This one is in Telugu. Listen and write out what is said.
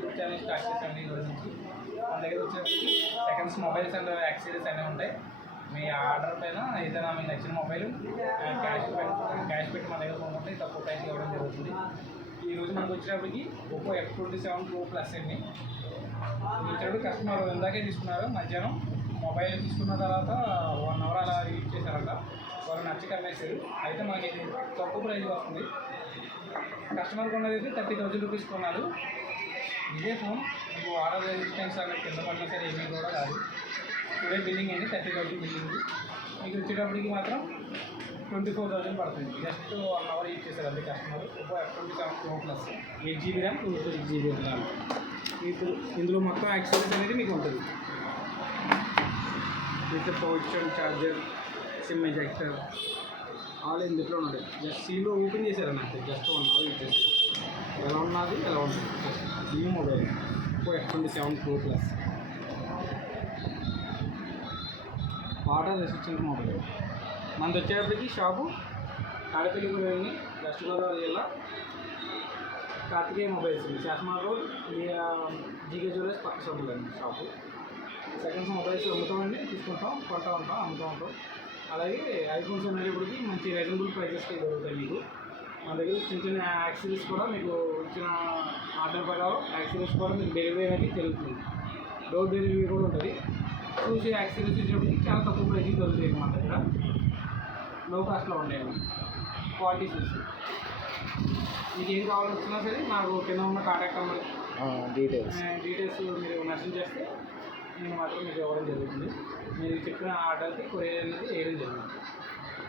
యూట్యూబ్ ఛానల్ స్టార్ట్ చేసామండి ఈ రోజు నుంచి. మన దగ్గర వచ్చేసి సెకండ్స్ మొబైల్స్ అండ్ యాక్సెసరీస్ అనేవి ఉంటాయి. మీ ఆర్డర్ పైన ఏదైనా మీకు నచ్చిన మొబైల్ క్యాష్ పెట్టి మన దగ్గర కొనుక్కుంటే తక్కువ ప్రైస్కి ఇవ్వడం జరుగుతుంది. ఈ రోజు మనకు వచ్చేటప్పటికి ఒప్పో F27 Pro Plus అండి. వచ్చేటప్పుడు కస్టమర్ ఇందాకే తీసుకున్నారు. మధ్యాహ్నం మొబైల్ తీసుకున్న తర్వాత 1 అవర్ అలా యూజ్ చేశారంట. వాళ్ళు నచ్చి కమ్మేశారు. అయితే మనకి ఇది తక్కువ ప్రైస్ వస్తుంది. కస్టమర్ కొన్నది అయితే 30,000 రూపీస్ కొన్నారు. ఇదే ఫోన్ మీకు ఆర్డర్ రెసిస్టెన్స్ అక్కడ కింద పడినా సరే ఏమీ కూడా కాదు. టుడే బిల్లింగ్ అండి 30,000 బిల్లింగ్. మీకు వచ్చేటప్పటికి మాత్రం 24,000 పడుతుంది. జస్ట్ 1 అవర్ యూజ్ చేశారు అంతే customer. Oppo F27 Pro Plus 8GB RAM 256GB RAM. ఇందులో మొత్తం యాక్సెసరీస్ అనేది మీకు ఉంటుంది. With pouch and charger, SIM ejector all ఇందులో ఉన్నాయి. జస్ట్ సీలో ఓపెన్ చేశారని అంతే. జస్ట్ 1 అవర్ యూజ్ చేశారు. ఎలా ఉన్నది ఎలా ఉంటుంది ఈ mobile Oppo F27 Pro Plus water resistant mobile. మనది వచ్చేటప్పటికి షాపు తాడేపల్లి గురించి వెస్ట్ గోదావరి జిల్లా కార్తికేయ మొబైల్స్ శాసమార్ రోడ్ జీకే జ్యువెలర్స్ పక్క షాపులు అండి షాపు. సెకండ్స్ మొబైల్స్ అమ్ముతామండి, తీసుకుంటాం, కొంటూ ఉంటాం, అమ్ముతూ ఉంటాం. అలాగే ఐఫోన్స్ అనేటప్పటికి మంచి రీజనబుల్ ప్రైజెస్కి దొరుకుతాయి మీకు. మన దగ్గర చిన్న చిన్న యాక్సెసరీస్ కూడా మీకు ఇచ్చిన ఆర్డర్ ప్రకారం యాక్సెసరీస్ కూడా మీకు డెలివరీ అనేది జరుగుతుంది. డోర్ డెలివరీ కూడా ఉంటుంది. చూసి యాక్సెసరీస్ ఇచ్చేటప్పటికి చాలా తక్కువ ప్రైస్కి దొరుకుతాయి మన దగ్గర. లో కాస్ట్లో ఉంటాయి క్వాలిటీ చూసి. మీకు ఏం కావాలన్నా సరే నాకు కింద ఉన్న కాంటాక్ట్ నెంబర్ డీటెయిల్స్ మీరు మెసేజ్ చేస్తే నేను మాత్రం మీకు ఇవ్వడం జరుగుతుంది. మీరు చెప్పిన ఆర్డర్కి కొరియర్ అనేది వేయడం జరుగుతుంది.